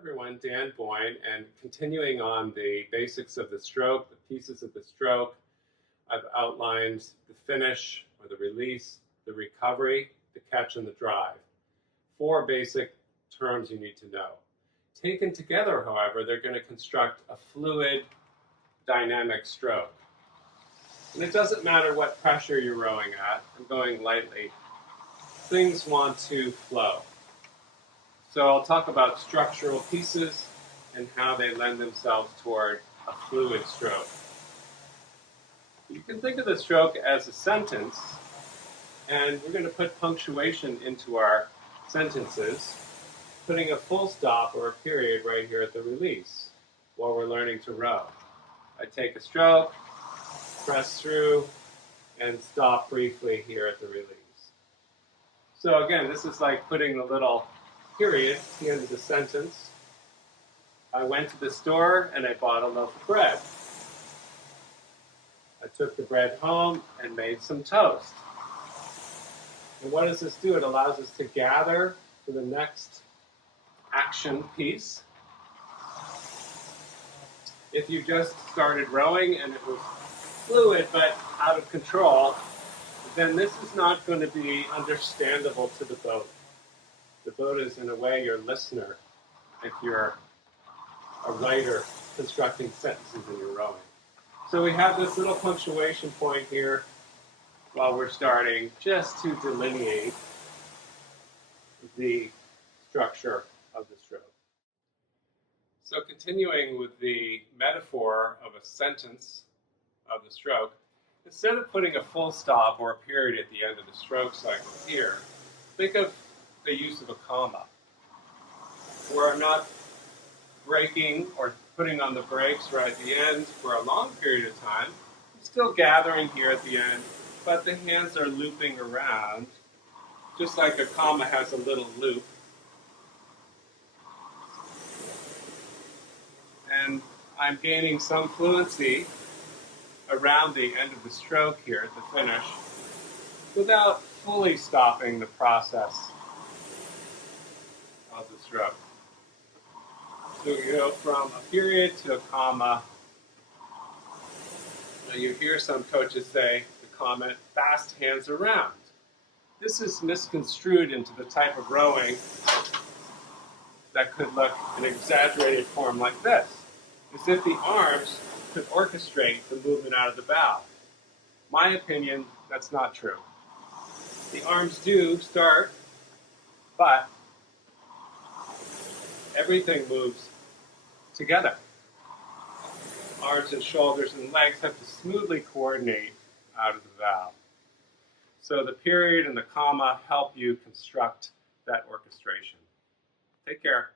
Everyone, Dan Boyne, and continuing on the basics of the stroke, the pieces of the stroke, I've outlined the finish or the release, the recovery, the catch, and the drive. Four basic terms you need to know. Taken together, however, they're going to construct a fluid, dynamic stroke. And it doesn't matter what pressure you're rowing at, I'm going lightly, things want to flow. So I'll talk about structural pieces and how they lend themselves toward a fluid stroke. You can think of the stroke as a sentence, and we're going to put punctuation into our sentences, putting a full stop or a period right here at the release while we're learning to row. I take a stroke, press through, and stop briefly here at the release. So again, this is like putting a little period at the end of the sentence. I went to the store and I bought a loaf of bread. I took the bread home and made some toast. And what does this do? It allows us to gather for the next action piece. If you just started rowing and it was fluid but out of control, then this is not going to be understandable to the boat. The boat is, in a way, your listener if you're a writer constructing sentences in your rowing. So we have this little punctuation point here while we're starting, just to delineate the structure of the stroke. So continuing with the metaphor of a sentence of the stroke, instead of putting a full stop or a period at the end of the stroke cycle here, think of the use of a comma, where I'm not braking or putting on the brakes right at the end for a long period of time. I'm still gathering here at the end, but the hands are looping around, just like a comma has a little loop. And I'm gaining some fluency around the end of the stroke here at the finish without fully stopping the process of the stroke. So you go from a period to a comma. Now you hear some coaches say the comment, fast hands around. This is misconstrued into the type of rowing that could look in an exaggerated form like this, as if the arms could orchestrate the movement out of the bow. My opinion, that's not true. The arms do start, but everything moves together. Arms and shoulders and legs have to smoothly coordinate out of the valve. So the period and the comma help you construct that orchestration. Take care.